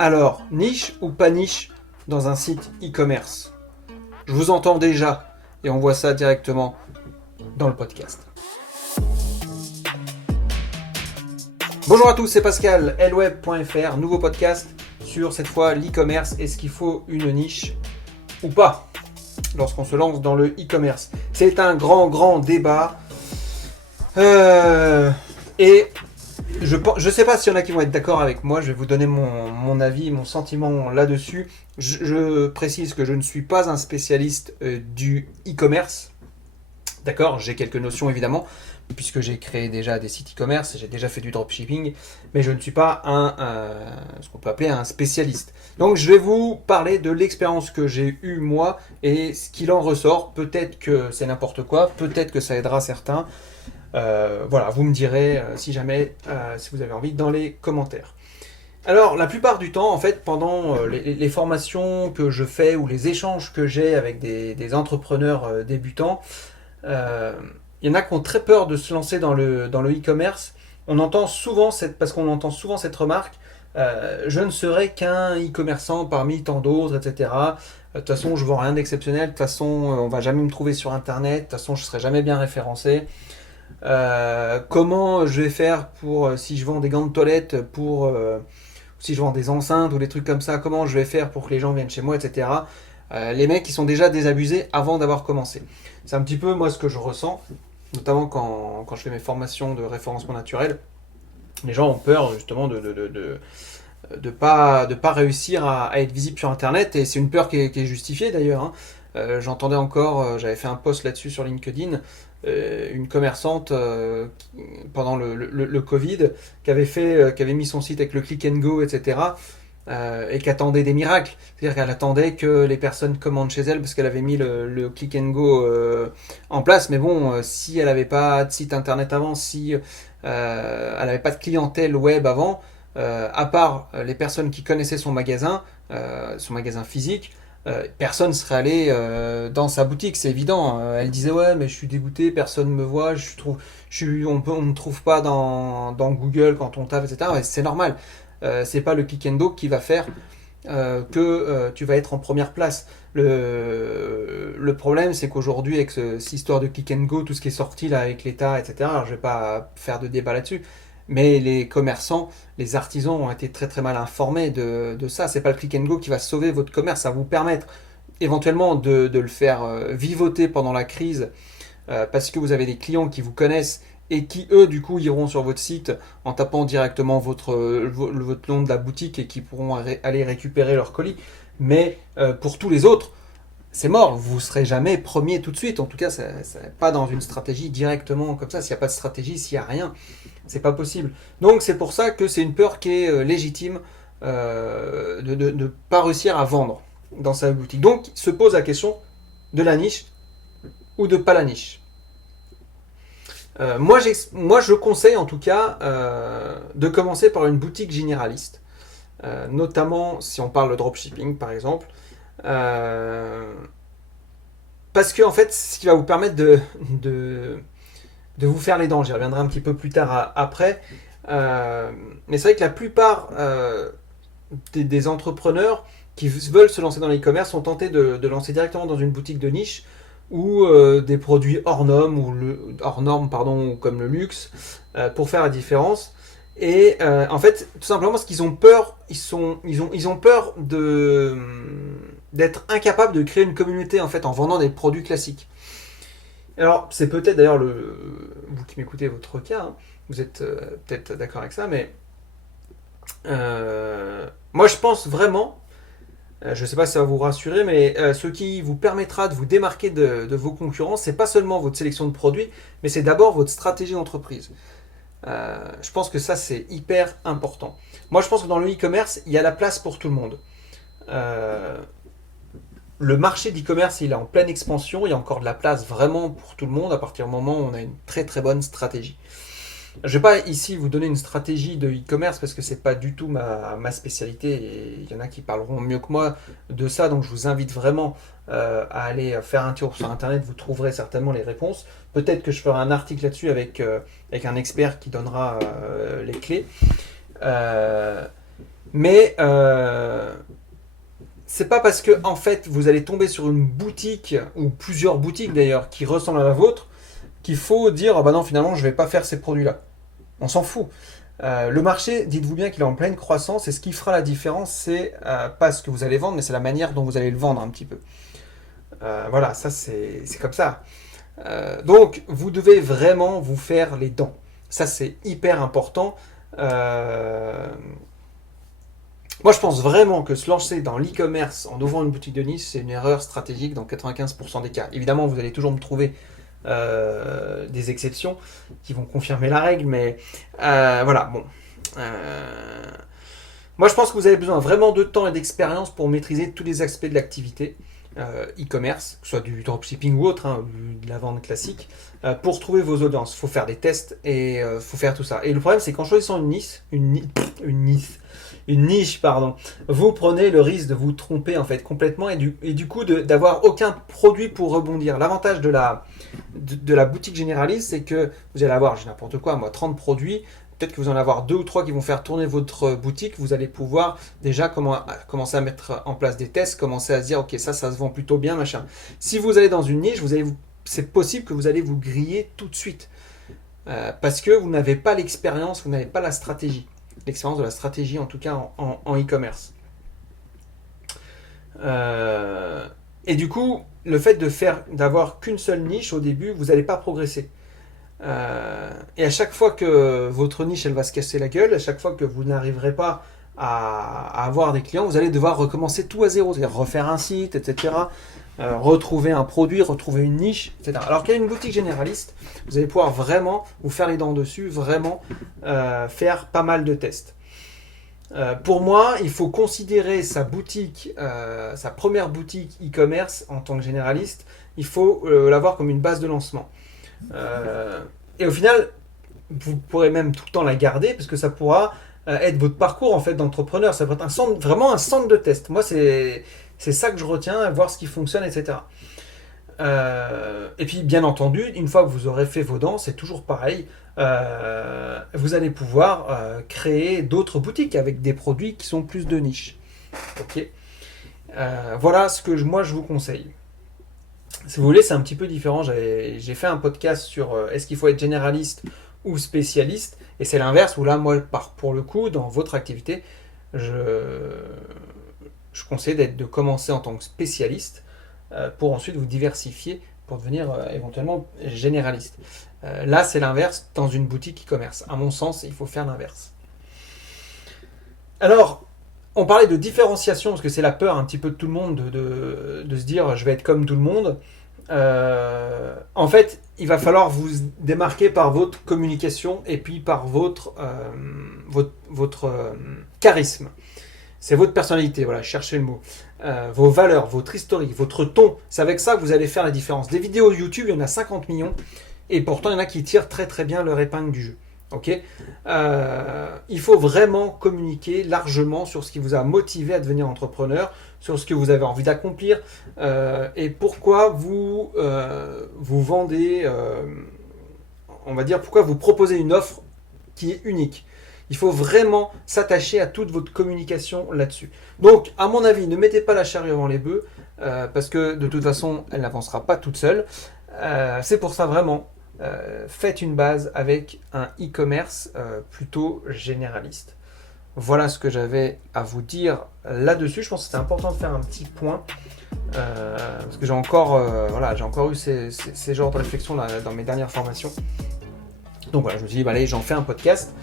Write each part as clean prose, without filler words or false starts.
Alors, niche ou pas niche dans un site e-commerce? Je vous entends déjà et on voit ça directement dans le podcast. Bonjour à tous, c'est Pascal, lweb.fr, nouveau podcast sur cette fois l'e-commerce. Est-ce qu'il faut une niche ou pas lorsqu'on se lance dans le e-commerce? C'est un grand débat et je ne sais pas s'il y en a qui vont être d'accord avec moi. Je vais vous donner mon avis, mon sentiment là-dessus. Je précise que je ne suis pas un spécialiste du e-commerce. D'accord, j'ai quelques notions évidemment, puisque j'ai créé déjà des sites e-commerce, j'ai déjà fait du dropshipping, mais je ne suis pas ce qu'on peut appeler un spécialiste. Donc je vais vous parler de l'expérience que j'ai eue moi et ce qu'il en ressort. Peut-être que c'est n'importe quoi, peut-être que ça aidera certains. Voilà, vous me direz si jamais, si vous avez envie, dans les commentaires. Alors, la plupart du temps, en fait, pendant les formations que je fais ou les échanges que j'ai avec des entrepreneurs débutants, il y en a qui ont très peur de se lancer dans le e-commerce. Parce qu'on entend souvent cette remarque, je ne serai qu'un e-commerçant parmi tant d'autres, etc. De toute façon, je ne vends rien d'exceptionnel. De toute façon, on ne va jamais me trouver sur Internet. De toute façon, je ne serai jamais bien référencé. Comment je vais faire si je vends des gants de toilette, si je vends des enceintes ou des trucs comme ça, comment je vais faire pour que les gens viennent chez moi, etc. Les mecs, ils sont déjà désabusés avant d'avoir commencé. C'est un petit peu moi ce que je ressens, notamment quand je fais mes formations de référencement naturel. Les gens ont peur justement de pas réussir à être visible sur Internet, et c'est une peur qui est justifiée d'ailleurs. Hein. J'entendais encore, j'avais fait un post là-dessus sur LinkedIn, une commerçante pendant le Covid qui avait mis son site avec le click and go, etc. Et qui attendait des miracles. C'est-à-dire qu'elle attendait que les personnes commandent chez elle parce qu'elle avait mis le click and go en place. Mais bon, si elle n'avait pas de site internet avant, si elle n'avait pas de clientèle web avant, à part les personnes qui connaissaient son magasin physique, personne ne serait allé dans sa boutique, c'est évident. Elle disait ouais, mais je suis dégoûtée, personne ne me voit, on ne me trouve pas dans Google quand on tape, etc. Ouais, c'est normal. C'est pas le click and go qui va faire que tu vas être en première place. Le problème, c'est qu'aujourd'hui, avec cette histoire de click and go, tout ce qui est sorti là avec l'État, etc., alors, je vais pas faire de débat là-dessus, mais les commerçants, les artisans ont été très mal informés de ça. C'est pas le click and go qui va sauver votre commerce, ça va vous permettre éventuellement de le faire vivoter pendant la crise, parce que vous avez des clients qui vous connaissent et qui eux du coup iront sur votre site en tapant directement votre nom de la boutique et qui pourront aller récupérer leur colis. Mais pour tous les autres, c'est mort, vous ne serez jamais premier tout de suite. En tout cas, c'est pas dans une stratégie directement comme ça. S'il n'y a pas de stratégie, s'il n'y a rien, c'est pas possible. Donc c'est pour ça que c'est une peur qui est légitime, de ne pas réussir à vendre dans sa boutique. Donc se pose la question de la niche ou de pas la niche. Moi, je conseille en tout cas de commencer par une boutique généraliste, notamment si on parle de dropshipping par exemple, parce que en fait, c'est ce qui va vous permettre de vous faire les dents. J'y reviendrai un petit peu plus tard après. Mais c'est vrai que la plupart des entrepreneurs qui veulent se lancer dans l'e-commerce sont tentés de lancer directement dans une boutique de niche ou des produits hors normes ou comme le luxe, pour faire la différence. Et en fait, tout simplement parce qu'ils ont peur, ils ont peur d'être incapables de créer une communauté en fait en vendant des produits classiques. Alors c'est peut-être d'ailleurs vous qui m'écoutez votre cas, hein, vous êtes peut-être d'accord avec ça, mais moi je pense vraiment, je ne sais pas si ça va vous rassurer, mais ce qui vous permettra de vous démarquer de vos concurrents, c'est pas seulement votre sélection de produits, mais c'est d'abord votre stratégie d'entreprise. Je pense que ça, c'est hyper important. Moi, je pense que dans le e-commerce, il y a la place pour tout le monde. Le marché d'e-commerce, il est en pleine expansion. Il y a encore de la place vraiment pour tout le monde à partir du moment où on a une très bonne stratégie. Je ne vais pas ici vous donner une stratégie de e-commerce parce que c'est pas du tout ma spécialité et il y en a qui parleront mieux que moi de ça, donc je vous invite vraiment à aller faire un tour sur internet, vous trouverez certainement les réponses. Peut-être que je ferai un article là-dessus avec un expert qui donnera les clés. Mais c'est pas parce que en fait vous allez tomber sur une boutique ou plusieurs boutiques d'ailleurs qui ressemblent à la vôtre qu'il faut dire ah bah non finalement je vais pas faire ces produits-là. On s'en fout. Le marché, dites-vous bien qu'il est en pleine croissance et ce qui fera la différence, c'est pas ce que vous allez vendre, mais c'est la manière dont vous allez le vendre un petit peu. Voilà, ça c'est comme ça. Donc vous devez vraiment vous faire les dents. Ça c'est hyper important. Moi je pense vraiment que se lancer dans l'e-commerce en ouvrant une boutique de niche, c'est une erreur stratégique dans 95% des cas. Évidemment, vous allez toujours me trouver des exceptions qui vont confirmer la règle, mais voilà, bon. Moi, je pense que vous avez besoin vraiment de temps et d'expérience pour maîtriser tous les aspects de l'activité e-commerce, que ce soit du dropshipping ou autre, hein, de la vente classique, pour trouver vos audiences. Il faut faire des tests et il faut faire tout ça. Et le problème, c'est qu'en choisissant une niche, pardon, vous prenez le risque de vous tromper en fait complètement et du coup d'avoir aucun produit pour rebondir. L'avantage de la boutique généraliste, c'est que vous allez avoir, j'ai n'importe quoi, moi, 30 produits. Peut-être que vous en allez avoir 2 ou 3 qui vont faire tourner votre boutique. Vous allez pouvoir déjà commencer à mettre en place des tests, commencer à se dire, ok, ça se vend plutôt bien, machin. Si vous allez dans une niche, c'est possible que vous allez vous griller tout de suite. Parce que vous n'avez pas l'expérience, vous n'avez pas la stratégie. L'expérience de la stratégie, en tout cas en e-commerce. Et du coup, le fait d'avoir qu'une seule niche au début, vous n'allez pas progresser. Et à chaque fois que votre niche elle va se casser la gueule, à chaque fois que vous n'arriverez pas à avoir des clients, vous allez devoir recommencer tout à zéro, c'est-à-dire refaire un site, etc. Retrouver un produit, retrouver une niche, etc. Alors qu'il y a une boutique généraliste, vous allez pouvoir vraiment vous faire les dents dessus, vraiment faire pas mal de tests. Pour moi, il faut considérer sa boutique, sa première boutique e-commerce en tant que généraliste, il faut l'avoir comme une base de lancement. Et au final, vous pourrez même tout le temps la garder parce que ça pourra être votre parcours en fait d'entrepreneur. Ça peut être vraiment un centre de test. Moi, c'est ça que je retiens, voir ce qui fonctionne, etc. Et puis, bien entendu, une fois que vous aurez fait vos dents, c'est toujours pareil. Vous allez pouvoir créer d'autres boutiques avec des produits qui sont plus de niche. Ok. Voilà ce que moi je vous conseille. Si vous voulez, c'est un petit peu différent. J'ai fait un podcast sur est-ce qu'il faut être généraliste ou spécialiste. Et c'est l'inverse, où là, moi, pour le coup, dans votre activité, je conseille de commencer en tant que spécialiste pour ensuite vous diversifier pour devenir éventuellement généraliste. Là, c'est l'inverse dans une boutique e-commerce. À mon sens, il faut faire l'inverse. Alors, on parlait de différenciation, parce que c'est la peur un petit peu de tout le monde de se dire je vais être comme tout le monde. En fait, il va falloir vous démarquer par votre communication et puis par votre charisme. C'est votre personnalité, voilà, cherchez le mot. Vos valeurs, votre historique, votre ton. C'est avec ça que vous allez faire la différence. Des vidéos YouTube, il y en a 50 millions. Et pourtant, il y en a qui tirent très très bien leur épingle du jeu. Okay, il faut vraiment communiquer largement sur ce qui vous a motivé à devenir entrepreneur, sur ce que vous avez envie d'accomplir et pourquoi vous vendez, on va dire, pourquoi vous proposez une offre qui est unique. Il faut vraiment s'attacher à toute votre communication là-dessus. Donc, à mon avis, ne mettez pas la charrue avant les bœufs parce que de toute façon, elle n'avancera pas toute seule. C'est pour ça vraiment. Faites une base avec un e-commerce plutôt généraliste. Voilà ce que j'avais à vous dire là-dessus. Je pense que c'était important de faire un petit point parce que j'ai encore eu ces genres de réflexions là, dans mes dernières formations. Donc voilà, je me suis dit, allez, j'en fais un podcast.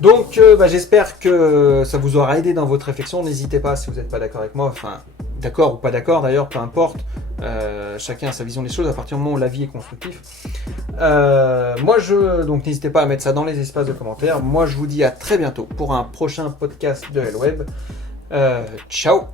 Donc j'espère que ça vous aura aidé dans votre réflexion. N'hésitez pas si vous n'êtes pas d'accord avec moi, enfin d'accord ou pas d'accord d'ailleurs, peu importe. Chacun a sa vision des choses à partir du moment où l'avis est constructif. Donc n'hésitez pas à mettre ça dans les espaces de commentaires. Moi je vous dis à très bientôt pour un prochain podcast de Helweb. Ciao.